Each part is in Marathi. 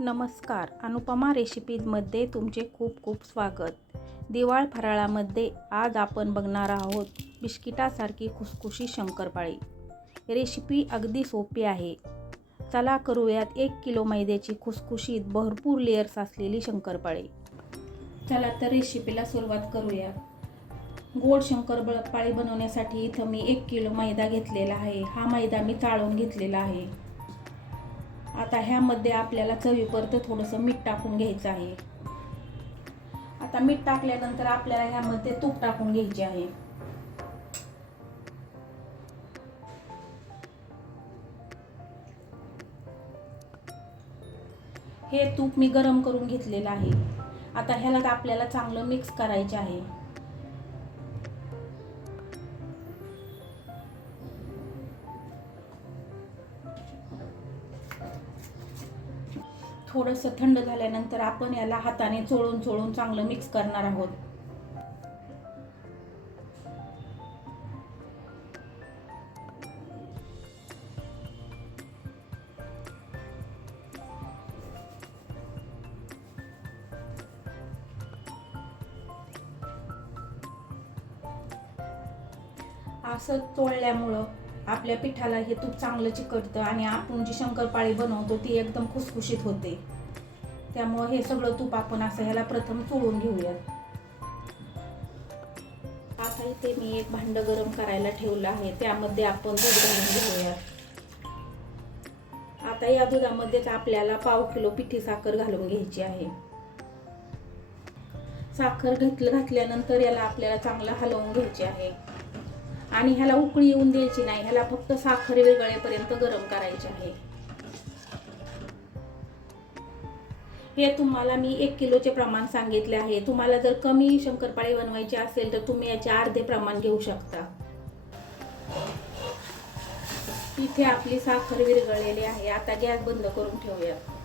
नमस्कार. अनुपमा रेसिपीजमध्ये तुमचे खूप खूप स्वागत. दिवाळ फराळामध्ये आज आपण बघणार आहोत बिस्किटासारखी खुसखुशी शंकरपाळी. रेसिपी अगदी सोपी आहे. चला करूयात एक किलो मैद्याची खुसखुशीत भरपूर लेअर्स असलेली शंकरपाळी. चला तर रेसिपीला सुरुवात करूया गोड शंकरपाळी बनवण्यासाठी इथं मी एक किलो मैदा घेतलेला आहे. हा मैदा मी चाळून घेतलेला आहे. आता ह्यामध्ये आपल्याला चवीपुरतं थोडंसं मीठ टाकून घ्यायचं आहे. आता मीठ टाकल्यानंतर आपल्याला ह्यामध्ये तूप टाकून घ्यायचे आहे. हे तूप मी गरम करून घेतलेलं आहे. आता ह्याला आपल्याला चांगलं मिक्स करायचे आहे. थोडंसं थंड झाल्यानंतर आपण याला हाताने चोळून चोळून चांगलं मिक्स करणार आहोत. असं चोळल्यामुळं आपल्या पिठाला हे तूप चांगलं चिकटतं आणि आपण जी शंकरपाळी बनवतो ती एकदम खुसखुशीत होते. त्यामुळं हे सगळं तूप आपण असं ह्याला प्रथम चोळून घेऊयात आता इथे मी एक भांड गरम करायला ठेवलं आहे त्यामध्ये आपण दूध घालून घेऊयात आता या दुधामध्येच आपल्याला पाव किलो पिठी साखर घालून घ्यायची आहे. साखर घेतलं घातल्यानंतर याला आपल्याला चांगलं हलवून घ्यायचे आहे. आणि ह्याला उकळी येऊन द्यायची नाही. ह्याला फक्त साखर वेगळेपर्यंत गरम करायची आहे. हे तुम्हाला मी एक किलोचे प्रमाण सांगितले आहे. तुम्हाला जर कमी शंकरपाळे बनवायचे असेल तर तुम्ही याचे अर्धे प्रमाण घेऊ शकता. इथे आपली साखर विरघळलेली आहे. आता गॅस बंद करून ठेवूया.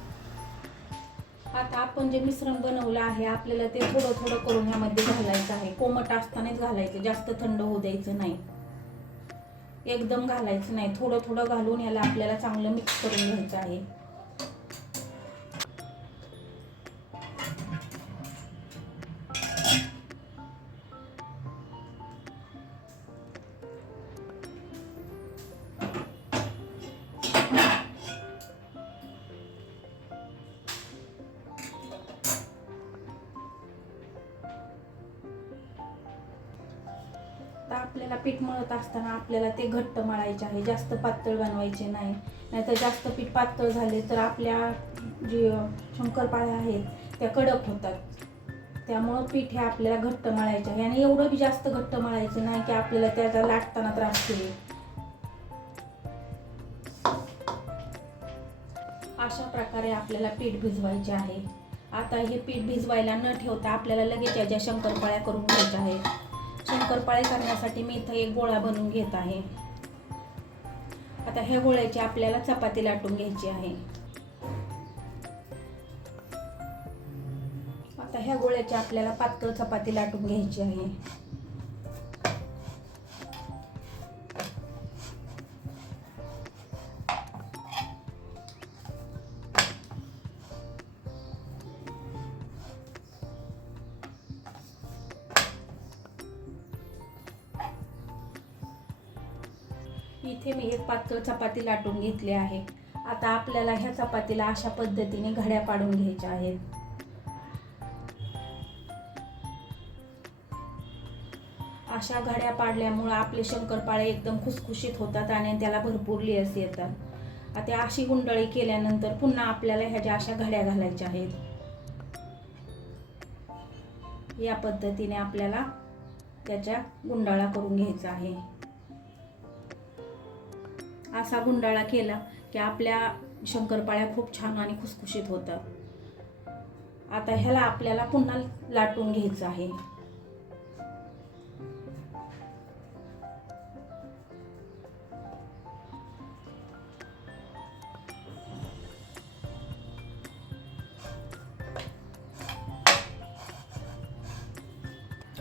आता आपण जे मिश्रण बनवलं आहे आपल्याला ते थोडं थोडं करून ह्यामध्ये घालायचं आहे. कोमट असतानाच घालायचं जास्त थंड होऊ द्यायचं नाही. एकदम घालायचं नाही. थोडं थोडं घालून याला आपल्याला चांगलं मिक्स करून घ्यायचं आहे. आपल्याला पीठ मळत असताना आपल्याला ते घट्ट मळायचे आहे जास्त पातळ बनवायचे नाही. नाहीतर जास्त पीठ पातळ झाले तर आपल्या जे शंकरपाळ्या आहेत त्या कडक होतात. त्यामुळं पीठ हे आपल्याला घट्ट मळायचे आहे. आणि एवढं बी जास्त घट्ट मळायचं नाही की आपल्याला त्याचा लाटताना त्रास होईल. अशा प्रकारे आपल्याला पीठ भिजवायचे आहे. आता हे पीठ भिजवायला न ठेवता आपल्याला लगेच याच्या शंकरपाळ्या करून घ्यायच्या आहेत. शंकरपाळे करण्यासाठी मी इथं एक गोळा बनवून घेत आहे. आता ह्या गोळ्याची आपल्याला चपाती लाटून घ्यायची आहे. आता ह्या गोळ्याची आपल्याला पातळ चपाती लाटून घ्यायची आहे. इथे मी एक पातळ चपाती लाटून घेतली आहे. आता आपल्याला ह्या चपातीला अशा पद्धतीने घड्या पाडून घ्यायच्या आहेत. अशा घड्या पाडल्यामुळं आपले शंकरपाळे एकदम खुसखुशीत होतात आणि त्याला भरपूर लेस येतात. आता अशी गुंडळी केल्यानंतर पुन्हा आपल्याला ह्याच्या अशा घड्या घालायच्या आहेत या पद्धतीने आपल्याला त्याच्या गुंडाळा करून घ्यायचा आहे. असा गुंडाळा केला की आपल्या शंकरपाळ्या खूप छान आणि खुसखुशीत होतात. आता ह्याला आपल्याला पुन्हा लाटून घ्यायचं आहे.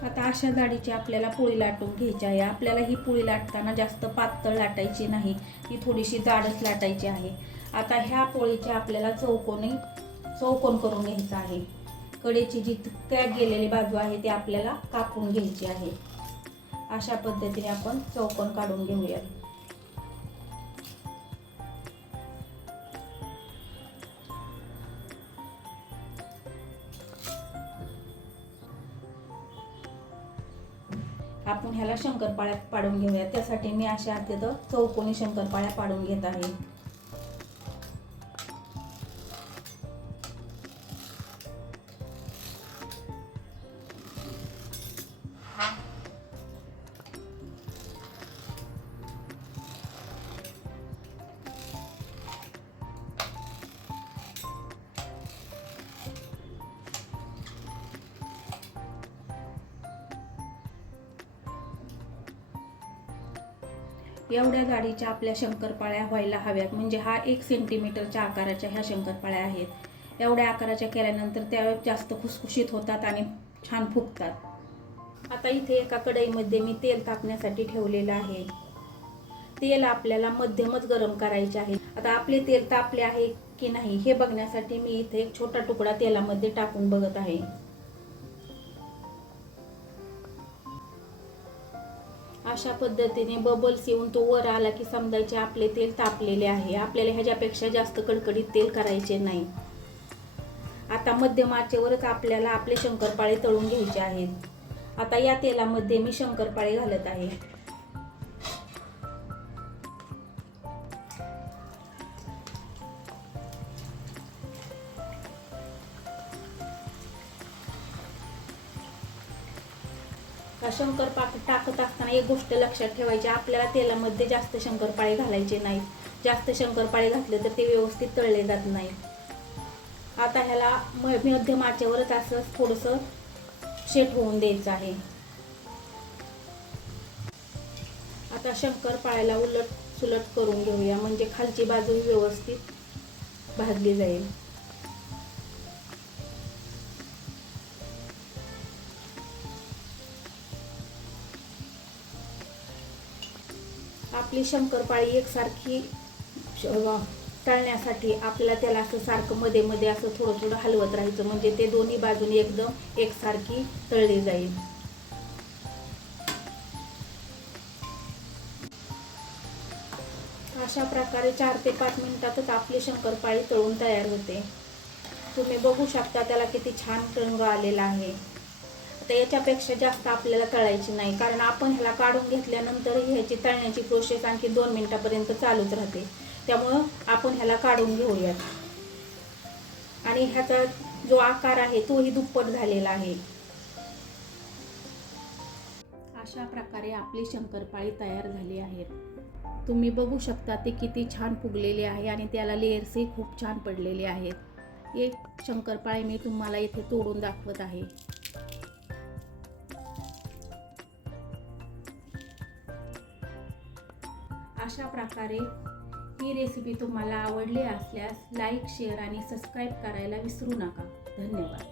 आता अशा जाडीची आपल्याला पोळी लाटून घ्यायची आहे. आपल्याला ही पोळी लाटताना जास्त पातळ लाटायची नाही. ही थोडीशी जाडच लाटायची आहे. आता ह्या पोळीच्या आपल्याला चौकोनी चौकोन करून घ्यायचा आहे. कडेची जी क्रॅक गेलेली बाजू आहे ती आपल्याला कापून घ्यायची आहे. अशा पद्धतीने आपण चौकोन काढून घेऊयात. आपण ह्याला शंकरपाळ्यात पाडून घेऊया. त्यासाठी मी अशा अत्यंत चौकोनी शंकरपाळ्या पाडून घेत आहे. एवढ्या जाडीच्या आपल्या शंकरपाळ्या व्हायला हव्यात. म्हणजे हा एक सेंटीमीटरच्या आकाराच्या ह्या शंकरपाळ्या आहेत. एवढ्या आकाराच्या केल्यानंतर त्या जास्त खुसखुशीत होतात आणि छान फुगतात. आता इथे एका कढईमध्ये मी तेल तापण्यासाठी ठेवलेलं आहे. तेल आपल्याला मध्यमच गरम करायचे आहे. आता आपले तेल तापले आहे की नाही हे बघण्यासाठी मी इथे एक छोटा तुकडा तेलामध्ये टाकून बघत आहे. अशा पद्धतीने बबल्स येऊन तो वर आला की समजायचे आपले तेल तापलेले आहे. आपल्याला ह्याच्यापेक्षा जास्त कडकडीत तेल करायचे नाही. आता मध्यम आचेवरच आपल्याला आपले शंकरपाळे तळून घ्यायचे आहेत. आता या तेलामध्ये मी शंकरपाळे घालत आहे. शंकरपाक टाकत असताना एक गोष्ट लक्षात ठेवायची आपल्याला तेलामध्ये जास्त शंकरपाळे घालायचे नाहीत. जास्त शंकरपाळे घातले तर ते व्यवस्थित तळले जात नाहीत. आता ह्याला म मध्यम आचेवरच असं थोडंसं शेट होऊन द्यायचं आहे. आता शंकरपाळ्याला उलट सुलट करून घेऊया म्हणजे खालची बाजू व्यवस्थित भाजली जाईल. आपली शंकरपाळी एकसारखी श- तळण्यासाठी आपल्याला त्याला असं सारखं मध्ये मध्ये असं थोडं थोडं हलवत राहायचं. म्हणजे ते दोन्ही बाजूने एकदम एकसारखी तळली जाईल. अशा प्रकारे चार ते पाच मिनिटातच आपली शंकरपाळी तळून तयार होते. तुम्ही बघू शकता त्याला किती छान रंग आलेला आहे. आता याच्यापेक्षा जास्त आपल्याला तळायची नाही. कारण आपण ह्याला काढून घेतल्यानंतर ह्याची तळण्याची प्रोसेस आणखी दोन मिनिटापर्यंत चालूच राहते. त्यामुळं आपण ह्याला काढून घेऊयात. आणि ह्याचा जो आकार आहे तोही दुप्पट झालेला आहे. अशा प्रकारे आपली शंकरपाळी तयार झाली आहेत तुम्ही बघू शकता ते किती छान फुगलेले आहे आणि त्याला लेयर्सही खूप छान पडलेले आहेत. एक शंकरपाळी मी तुम्हाला इथे तोडून दाखवत आहे. अशा प्रकारे ही रेसिपी तुम्हाला आवडली असल्यास लाईक शेअर आणि सबस्क्राईब करायला विसरू नका. धन्यवाद.